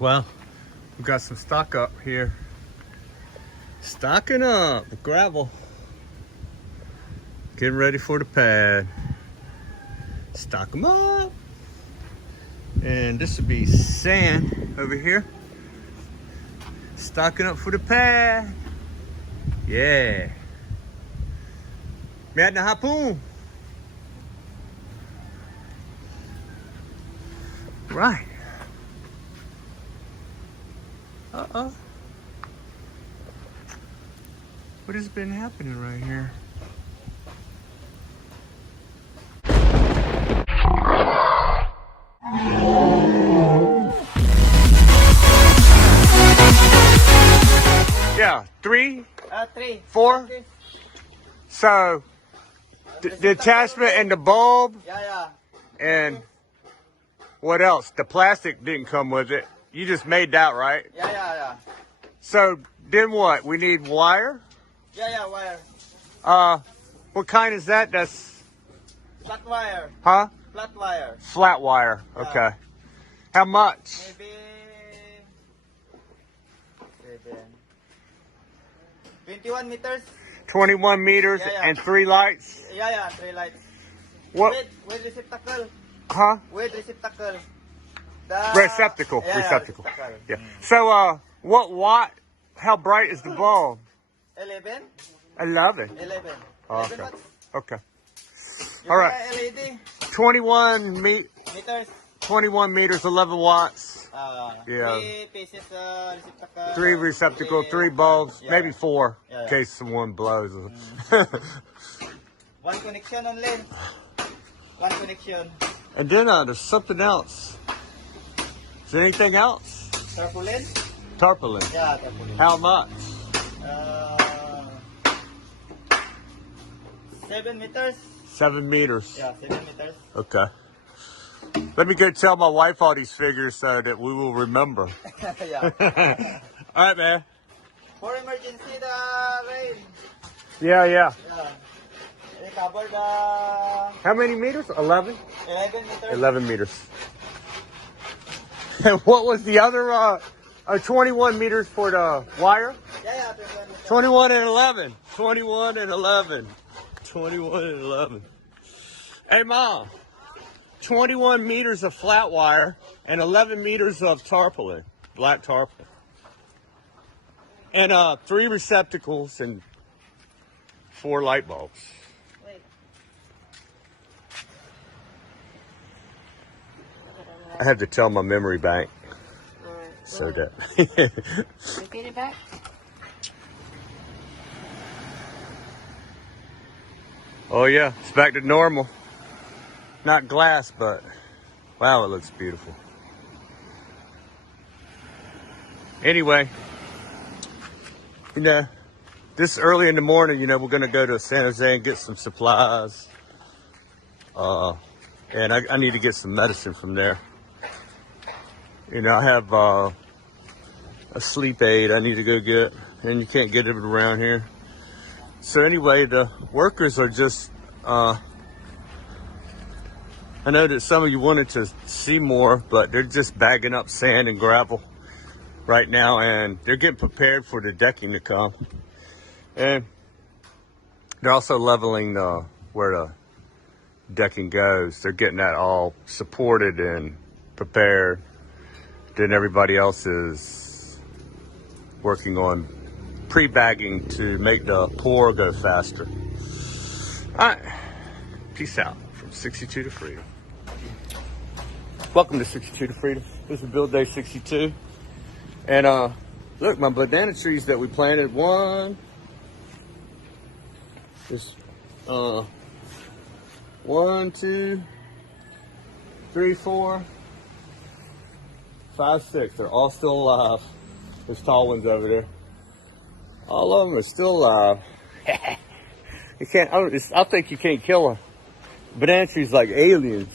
Well, we got some stock up here. Stocking up the gravel. Getting ready for the pad. Stock them up. And this would be sand over here. Stocking up for the pad. Yeah. Met na hapon. Right. Uh-oh. What has been happening right here? Yeah, three, 4. Okay. So, the attachment and the bulb, Yeah. and what else? The plastic didn't come with it. You just made that, right? Yeah. So, then what? We need wire? Yeah, wire. What kind is that? That's... Flat wire. Huh? Flat wire. Flat wire. Okay. How much? Maybe 21 meters. 21 meters Yeah. and 3 lights? Yeah, 3 lights. What? With receptacle. Huh? With receptacle. Receptacle. Yeah, Receptacle. receptacle. Yeah. So, what watt? How bright is the bulb? 11. 11. 11. Oh, 11 okay. watts. Okay. You All want right. LED 21 meters. 21 meters, 11 watts. Yeah. 3 pieces receptacle. 3 receptacle, 3 bulbs, Yeah. maybe 4 Yeah. in case someone blows. One connection only. One connection. And then there's something else. Is there anything else? Tarpaulin? Tarpaulin. Yeah, tarpaulin. How much? 7 meters. 7 meters. Yeah, 7 meters. Okay. Let me go tell my wife all these figures so that we will remember. Yeah. All right, man. For emergency, the rain. Yeah. Yeah. They cover the How many meters? 11? 11 meters. 11 meters. And what was the other, 21 meters for the wire? Yeah, 21 meters. 21 and 11. 21 and 11. 21 and 11. Hey, Mom. 21 meters of flat wire and 11 meters of tarpaulin, black tarpaulin. And 3 receptacles and 4 light bulbs. Wait. I had to tell my memory bank. Alright. So that. Repeat it back. Oh yeah, it's back to normal. Not glass, but wow, it looks beautiful. Anyway, this early in the morning, we're gonna go to San Jose and get some supplies. And I need to get some medicine from there. I have a sleep aid I need to go get, and you can't get it around here. So anyway, the workers are just, I know that some of you wanted to see more, but they're just bagging up sand and gravel right now, and they're getting prepared for the decking to come. And they're also leveling where the decking goes. They're getting that all supported and prepared. Then everybody else is working on pre-bagging to make the pour go faster. All right, peace out from 62 to Freedom. Welcome to 62 to Freedom. This is build day 62. And look, my banana trees that we planted, one is 1, 2, 3, 4, 5, 6. They're all still alive. There's tall ones over there. All of them are still alive. You can't. I think you can't kill them. Banana trees like aliens.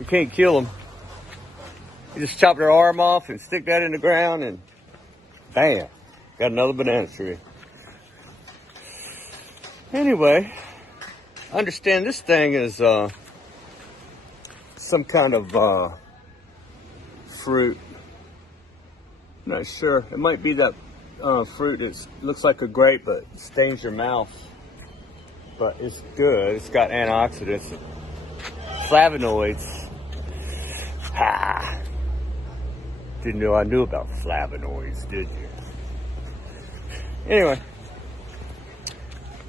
You can't kill them. You just chop their arm off and stick that in the ground, and bam, got another banana tree. Anyway, I understand this thing is some kind of fruit. I'm not sure. It might be that fruit. It looks like a grape, but stains your mouth. But it's good. It's got antioxidants and flavonoids. Ha! Didn't know I knew about flavonoids, did you? Anyway,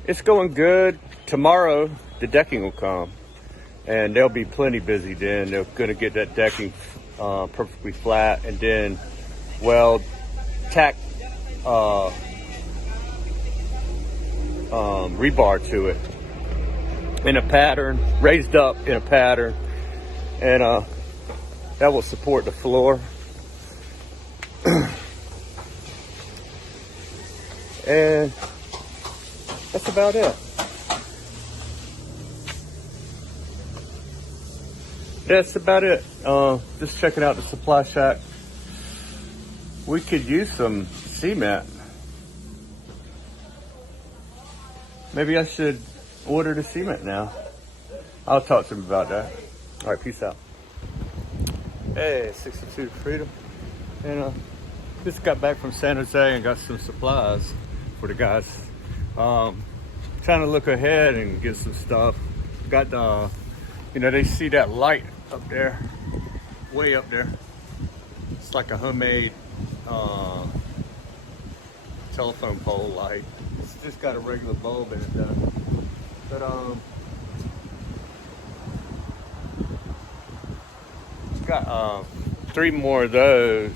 it's going good. Tomorrow, the decking will come. And they'll be plenty busy then. They're going to get that decking perfectly flat and then weld, tack rebar to it in a pattern, raised up in a pattern, and that will support the floor. And that's about it. That's about it. Just checking out the supply shack. We could use some cement. Maybe I should order the cement now. I'll talk to him about that. All right, peace out. Hey, 62 Freedom. And just got back from San Jose and got some supplies for the guys. Trying to look ahead and get some stuff. Got the, they see that light up there, way up there. It's like a homemade telephone pole light. It's just got a regular bulb in it though. But it's got 3 more of those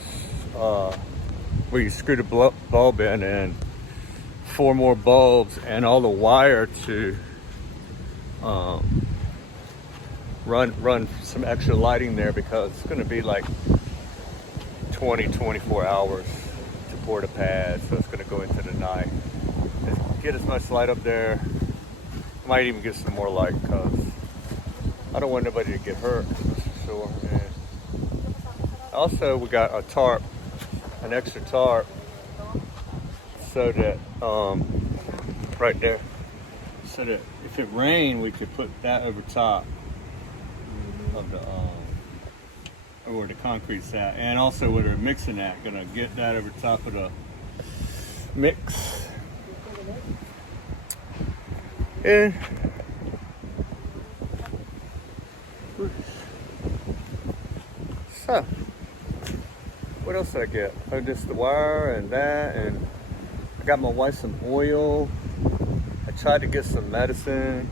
where you screw the bulb in, and 4 more bulbs, and all the wire to run some extra lighting there, because it's going to be like 24 hours to pour the pad, so it's going to go into the night. Get as much light up there. Might even get some more light, because I don't want nobody to get hurt, that's for sure. And also, we got a tarp, an extra tarp, so that right there, so that if it rained, we could put that over top of the where the concrete's at, and also where they're mixing at, gonna get that over top of the mix. And so, what else did I get? Oh, just the wire and that, and I got my wife some oil. I tried to get some medicine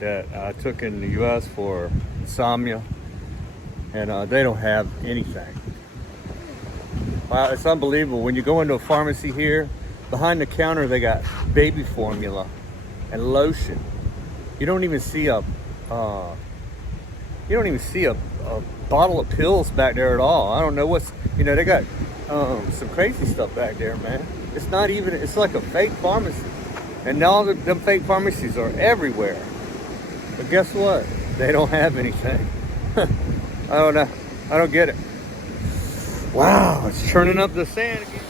that I took in the US for insomnia, and they don't have anything. Wow, it's unbelievable. When you go into a pharmacy here, behind the counter they got baby formula and lotion. You don't even see a bottle of pills back there at all. I don't know what's, they got some crazy stuff back there, man. It's not even, it's like a fake pharmacy. And all them fake pharmacies are everywhere. But guess what? They don't have anything. I don't know. I don't get it. Wow, it's churning up the sand again.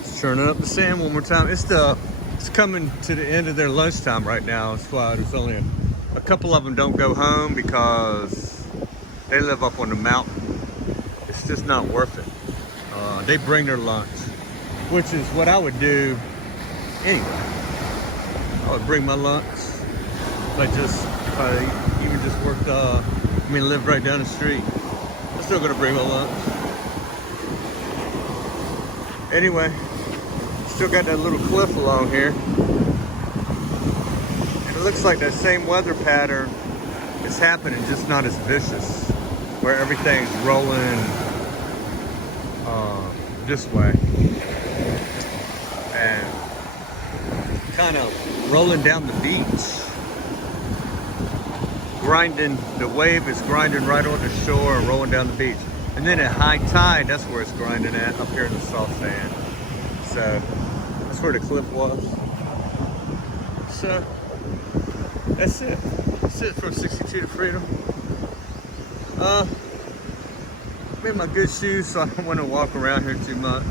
It's churning up the sand one more time. It's coming to the end of their lunchtime right now. That's why there's only a couple of them don't go home, because they live up on the mountain. It's just not worth it. They bring their lunch, which is what I would do anyway. I would bring my lunch. If I even just worked, lived right down the street, I'm still gonna bring my lunch. Anyway, still got that little cliff along here. And it looks like that same weather pattern is happening, just not as vicious, where everything's rolling this way. And kind of rolling down the beach. The wave is grinding right on the shore and rolling down the beach. And then at high tide, that's where it's grinding at, up here in the soft sand. So that's where the cliff was. So that's it. That's it from 62 to Freedom. Made my good shoes, so I don't want to walk around here too much.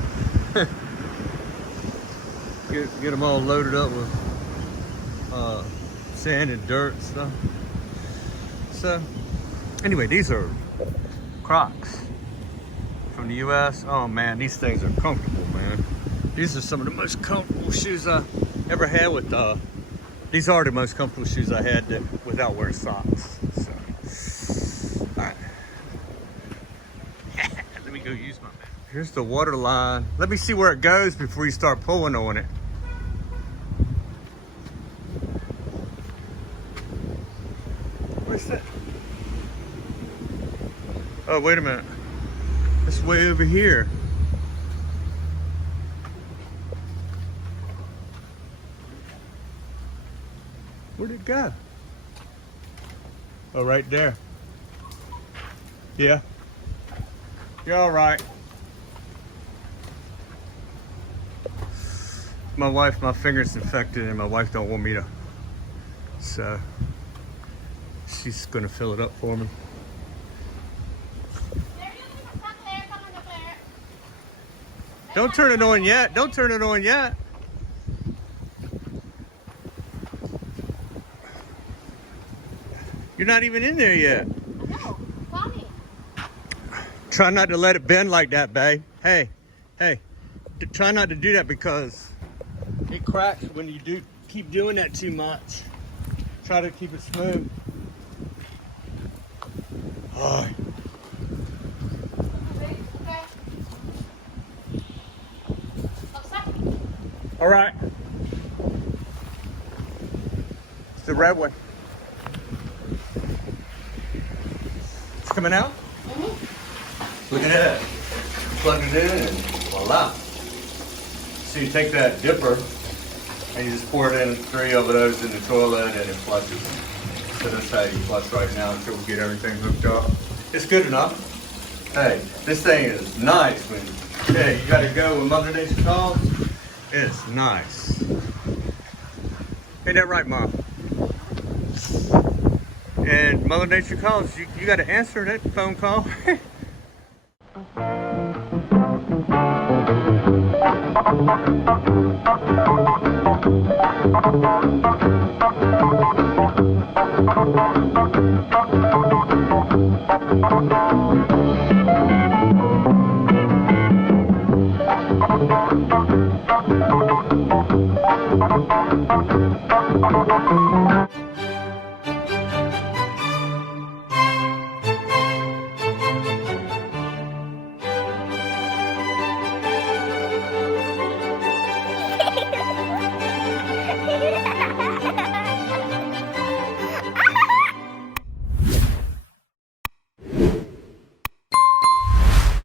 Get them all loaded up with sand and dirt and stuff. So anyway, these are Crocs from from the US. Oh man, these things are comfortable, man. These are some of the most comfortable shoes I ever had with these are the most comfortable shoes I had without wearing socks. So, all right. Let me go use my map. Here's the water line. Let me see where it goes before you start pulling on it. What's that? Oh, wait a minute. It's way over here. Where'd it go? Oh, right there. Yeah. You're all right. My finger's infected and my wife don't want me to. So she's gonna fill it up for me. Don't turn it on yet. Don't turn it on yet. You're not even in there yet. I know. Tommy. Try not to let it bend like that, babe. Hey, try not to do that because it cracks when you keep doing that too much. Try to keep it smooth. Oh. All right. It's the red one. It's coming out? Mm-hmm. Look at that. Plug it in and voila. So you take that dipper and you just pour it in 3 of those in the toilet and it flushes. So that's how you flush right now until we get everything hooked up. It's good enough. Hey, this thing is nice when you gotta go when Mother Nature calls. It's nice. Ain't that right, Mom? And Mother Nature calls, you gotta answer that phone call.